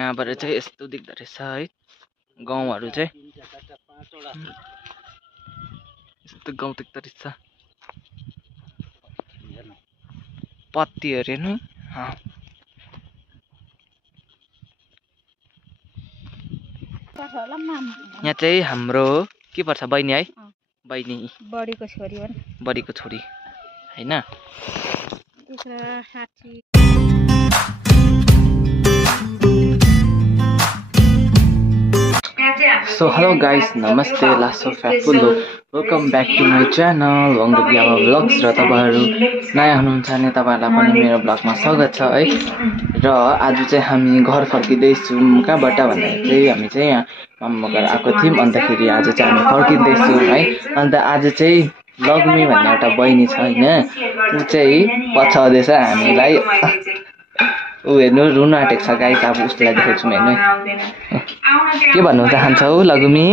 यहाँबाट चाहिँ यस्तो देख्दो रहेछ है गाउँहरू चाहिँ यस्तो गाउँ देख्दो रहेछ पत्तीहरू हेर्नु यहाँ चाहिँ हाम्रो के पर्छ बहिनी है बहिनी बडीको छोरी हैन So hello guys, namaste, Lasso Fatfullo. Welcome back to my channel, Wangdubiaba Vlogs. र तपाईहरु नयाँ हुनुहुन्छ भने तपाईहरुलाई पनि मेरो ब्लगमा स्वागत छ है। र आज चाहिँ हामी घर फर्किदै छौं कहाँबाट भन्दा चाहिँ हामी चाहिँ यहाँ मामा घर आएको थियौं अन्तखेरि आज चाहिँ हामी फर्किँदै छौं है। अन्त आज चाहिँ लग्मी भन्ने एउटा बहिनी छ हैन, उ चाहिँ पछाउँदैछ हामीलाई। उ हेर्नु रुन आटेको छ गाइस, अब उसलाई देखेछु हेर्नु के भन्नु चाहन्छौ लग्मी?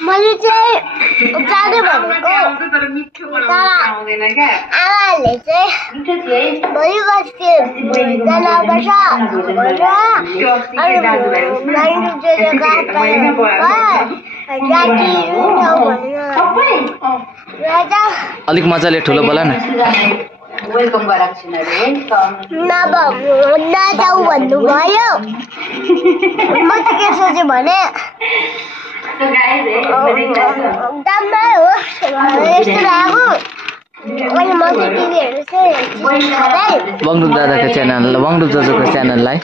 मैले चाहिँ जाने भनेको आमाले चाहिँ भोलि बस्ती जानुपर्छ अलिक मजाले ठुलो बोला न। वेलकम गराएको छु नजाऊ भन्नुभयो। म त के सोचेँ भने दाममा हो यस्तो लाग्यो। अनि म चाहिँ टिभी हेर्छु वङडुप दादाको च्यानल वङडुप जोजोको च्यानललाई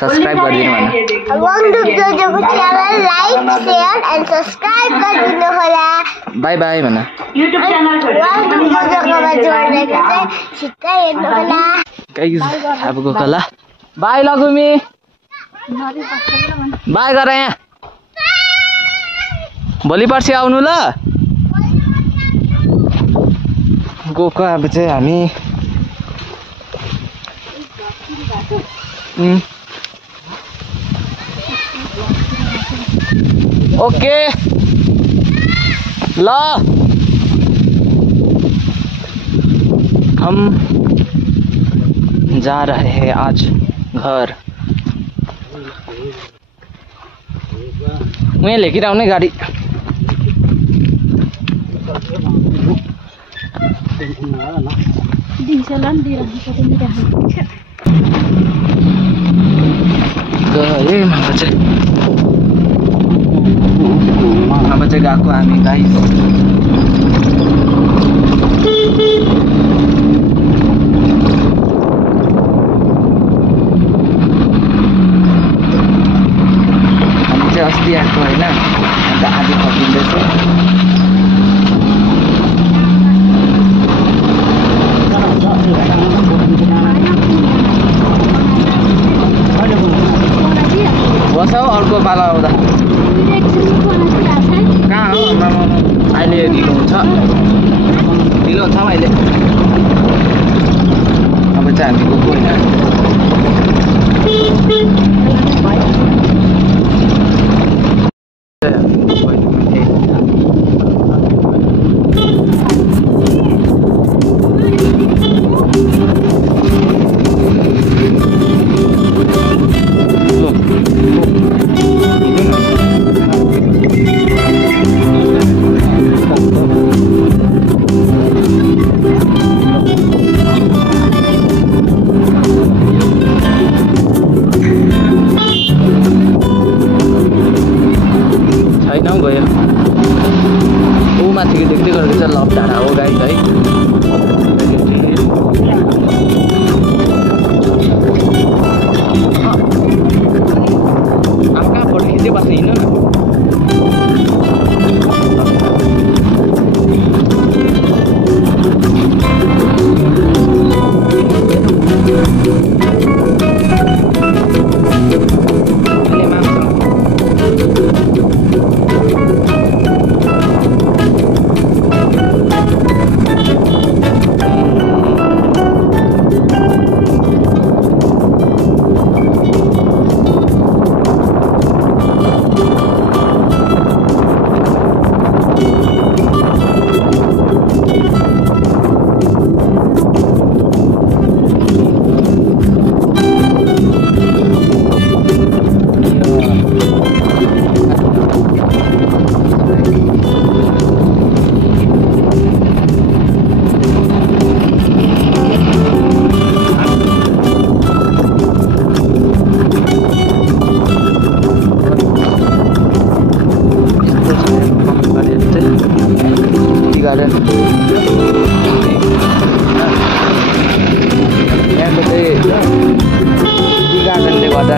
सब्स्क्राइब गरिदिनु भन। वङडुप जोजोको channel like share and subscribe गरिदिनु होला। बाइ बाइ भन। युट्युब च्यानल वङडुप जोजोकोमा जोड्नेको चाहिँ छिट्टै हेर्नु होला। गाइस अब गएको ल। बाइ लग्मी। बाइ गर यहाँ। भोलि पर्सि आउनु ल। गएको अब चाहिँ हामी ओके ल हम जा रहे हैं आज घर। मैं लेकर आउने गाड़ी गए अब चाहिँ गएको हामी गाइस। हामी चाहिँ अस्ति आएको होइन, अन्त आज फर्किँदैछौँ। बसौ अर्को पाला आउँदा कहाँ हो अहिले ढिलो हुन्छ, ढिलो छ अहिले। अब चाहिँ हामी गएको होइन।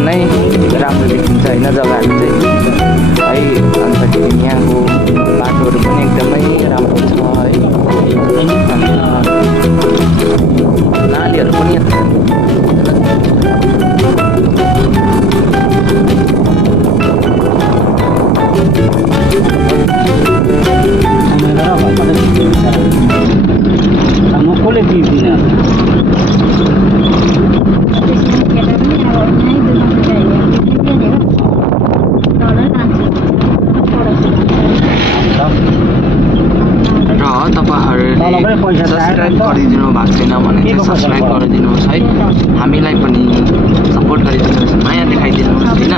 नै राम्रो देखिन्छ होइन जग्गाहरू चाहिँ है। अन्तखेरि यहाँको बाटोहरू पनि एकदमै राम्रो छ है। नालीहरू पनि कसले दिँदैन र तपाईँहरूले सब्सक्राइब गरिदिनु भएको छैन भने चाहिँ सब्सक्राइब गरिदिनुहोस् है। हामीलाई पनि सपोर्ट गरिदिनुहोस्, माया देखाइदिनुहोस् होइन।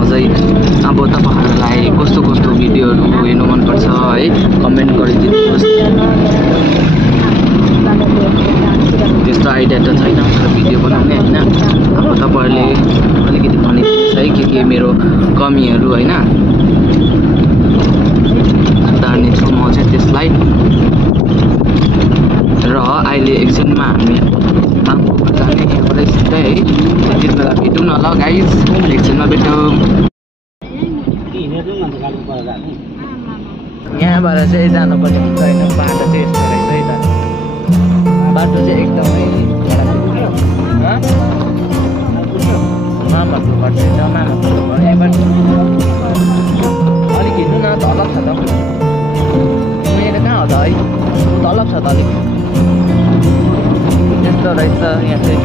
अझै अब तपाईँहरूलाई कस्तो कस्तो भिडियोहरू हेर्नु मनपर्छ है कमेन्ट गरिदिनुहोस्। त्यस्तो आइडिया त छैन मेरो भिडियो बनाउने होइन। अब तपाईँहरूले अलिकति भनिदिनुहोस् है के मेरो कमीहरू होइन, सुधार्नेछु म चाहिँ त्यसलाई। र अहिले एकछिनमा हामी मामको जाने यहाँबाट सिधै है। त्यति बेला भेटौँ न ल गाइस, एकछिनमा भेटौँ। यहाँबाट चाहिँ जानुपर्ने हुन्छ होइन। बाटो चाहिँ यस्तो रहेछ है त, बाटो चाहिँ एकदमै मामाको घर चाहिँ मामाको घर यहाँबाट अलिक हिँड्नु न, तलब छ त मेरो कहाँ हो त है, तलब छ त अलिक। त्यस्तो रहेछ यहाँ चाहिँ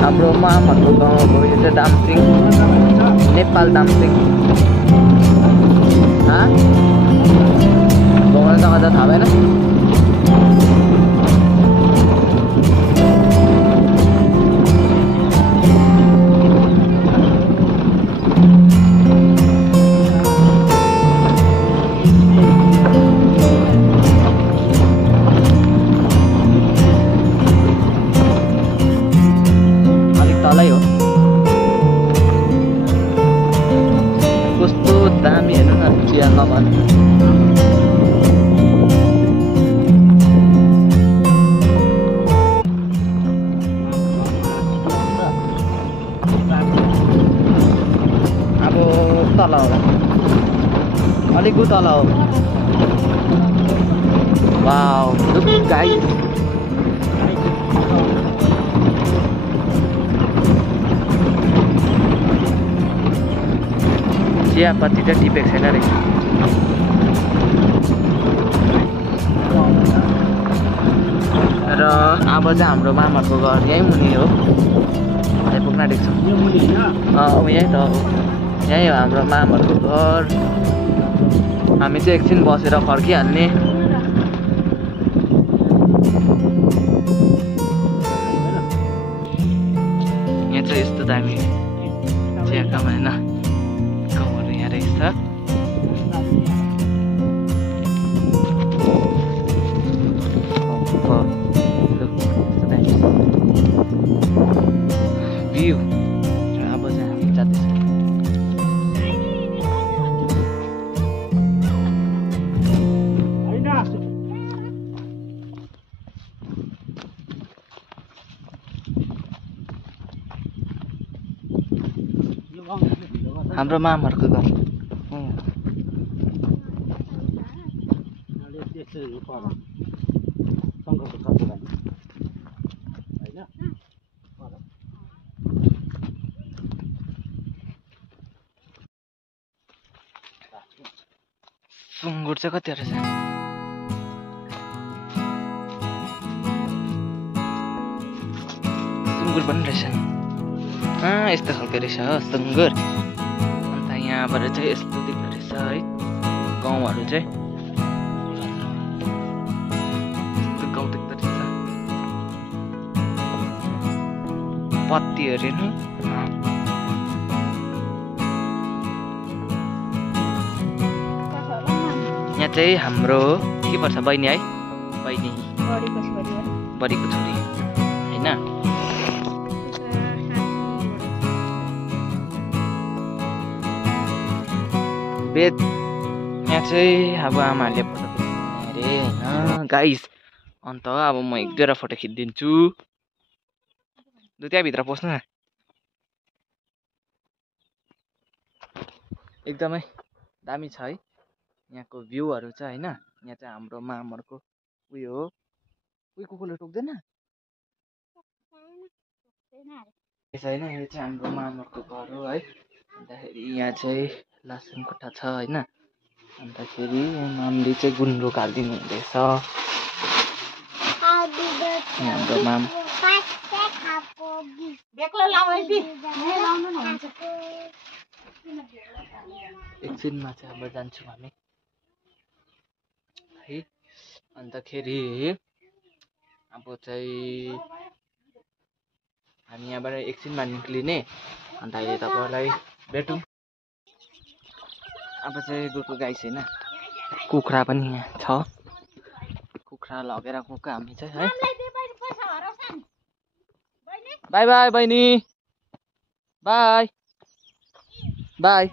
हाम्रो मामाको गाउँको यो चाहिँ दामसिङ, नेपाल दामसिङ। घुम्न जग्गा त थाहा भएन। अलिक तलै हो। कस्तो दामी हेर्नु न चिया कमान। अब तल होला, अलिक तल हो। वाउ लुक गाइस, चियापत्ती चाहिँ टिपेको छैन रहेछ। र अब चाहिँ हाम्रो मामाको घर यहीँ मुनि हो, आइपुग्न आँटेको छौँ। अब यहीँ त हो, यहीँ हो हाम्रो मामाको घर। हामी चाहिँ एकछिन बसेर फर्किहाल्ने। यहाँ चाहिँ यस्तो दामी चिया कमान होइन, गाउँहरू यहाँ रहेछ। भ्यू। अब चाहिँ हामी जाँदैछौँ। हाम्रो मामाहरूको घर सुँगुर चाहिँ कति रहेछ? सुँगुर पनि रहेछ। यस्तो खालको रहेछ हो सुँगुर। अन्त यहाँबाट चाहिँ यस्तो देख्दो रहेछ है गाउँहरू चाहिँ। गाउँ देख्दो रहेछ, पत्तीहरू हेर्नु। यहाँ चाहिँ हाम्रो के पर्छ बहिनी है, बहिनी बडीको छोरी होइन। बेद यहाँ चाहिँ अब आमाहरूले फोटो खिच्ने अरे होइन गाइस। अन्त अब म एक दुईवटा फोटो खिचिदिन्छु त्यहाँभित्र पस्नु न। एकदमै दामी छ है यहाँको भ्यूहरू चाहिँ होइन। यहाँ चाहिँ हाम्रो मामहरूको उयो हो। उयो कुकुरले टोक्दैन छैन। यो चाहिँ हाम्रो मामहरूको घर हो है। अन्तखेरि यहाँ चाहिँ लासन कोठा छ होइन। अन्तखेरि मामले चाहिँ गुन्द्रुक हालिदिनु हुँदैछ। हाम्रो माम एकछिनमा चाहिँ अब जान्छौँ हामी है। अन्तखेरि अब चाहिँ हामी यहाँबाट एकछिनमा निक्लिने। अन्त अहिले तपाईँहरूलाई भेटौँ। अब चाहिँ गएको गाई छैन, कुखुरा पनि यहाँ छ। कुखुरा लगेर गएको हामी चाहिँ है। बाई बाई बहिनी, by by.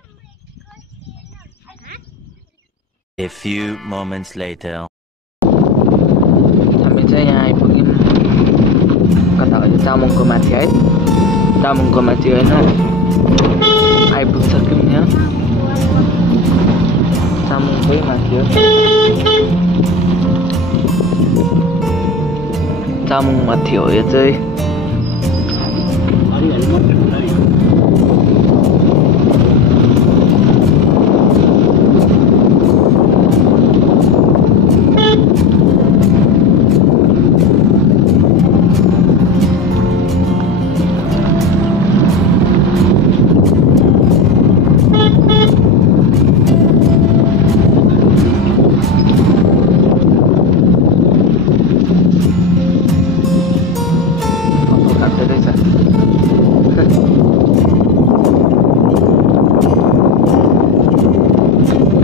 A few moments later. हामी चाहिँ यहाँ आइपुग्यौँ कता कता चामुङको माथि है। चामुङको माथि होइन, आइपुगिसक्यौँ यहाँ चामुङकै माथि हो। चामुङ माथि हो यो चाहिँ।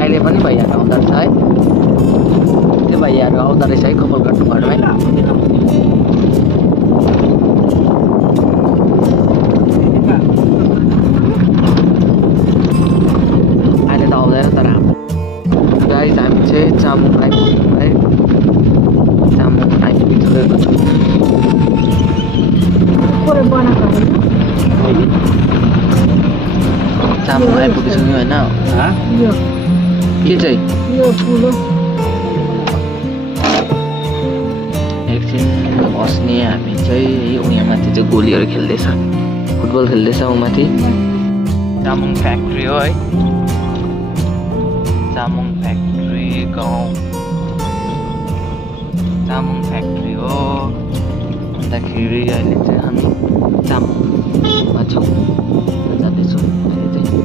अहिले पनि भैयाहरू आउँदो रहेछ है। त्यो भैयाहरू आउँदो रहेछ है कपाल काट्नु घरमै। अहिले त आउँदैन तर हाम्रो गाइस हामी चाहिँ चामुङ आइपुग्यौँ है। चामुङ आइपुगिसकेको छ। चामुङ आइपुगिसक्यो होइन। के चाहिँ एकछिन बस्ने हामी चाहिँ यहाँ माथि चाहिँ गोलीहरू खेल्दैछ, फुटबल खेल्दैछ ऊ माथि। चामुङ फ्याक्ट्री हो है। चामुङ फ्याक्ट्री गाउँ चामुङ फ्याक्ट्री हो। अन्तखेरि अहिले चाहिँ हामी चामुङमा छौँ, जाँदैछौँ अहिले चाहिँ।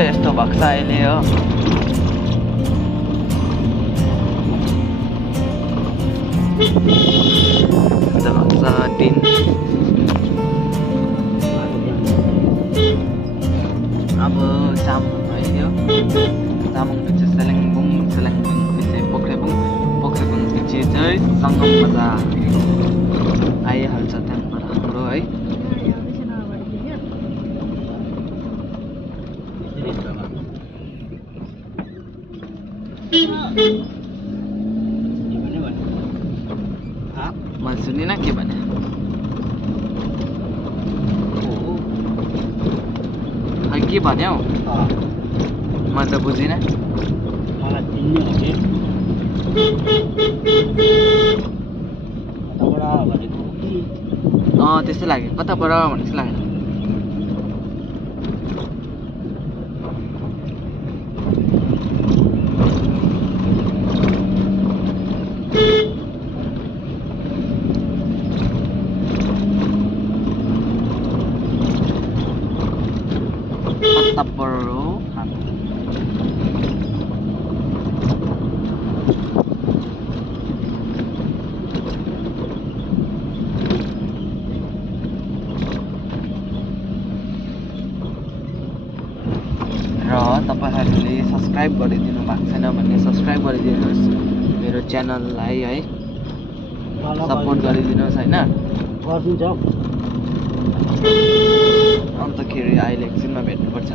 यस्तो भएको छ अहिले हो। यस्तो भएको छ दिन। अब चामुङ आइयो। चामुङ पछि सेलेङबुङ, सेलेङबुङ पछि पोख्रेबुङ, पोख्रेबुङ पछि चाहिँ सङ्गम बजार आइहाल्छ त्यहाँबाट हाम्रो है। मैले सुनिनँ के भने। खै के भन्यौ? म त बुझिनँ। त्यस्तै लाग्यो, कताबाट भन्ने जस्तो लाग्यो। सब्सक्राइब गरिदिनु भएको छैन भने सब्सक्राइब गरिदिनुहोस् मेरो च्यानललाई है सपोर्ट गरिदिनुहोस् हैन गरिदिन्छ अन्तखेरि अहिले एकछिनमा भेट्नुपर्छ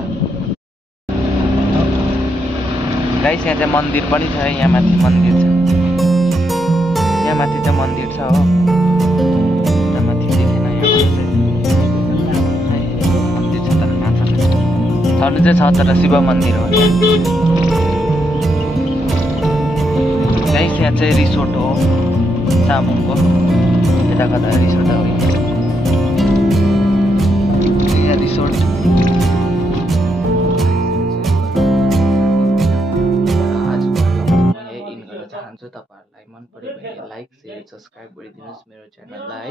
गाइस यहाँ चाहिँ मन्दिर पनि छ यहाँ माथि मन्दिर छ यहाँ माथि चाहिँ मन्दिर छ हो यहाँ माथि देखेन यहाँ मन्दिर छ तर माछा तल चाहिँ छ तर शिव मन्दिर हो गाइस यहाँ चाहिँ रिसोर्ट हो तामुङको त्यता कता रिसोर्ट हो यहाँ रिसोर्ट चाहन्छु तपाईहरुलाई मन पर्यो भने लाइक शेयर सब्स्क्राइब गरिदिनुस् मेरो च्यानललाई।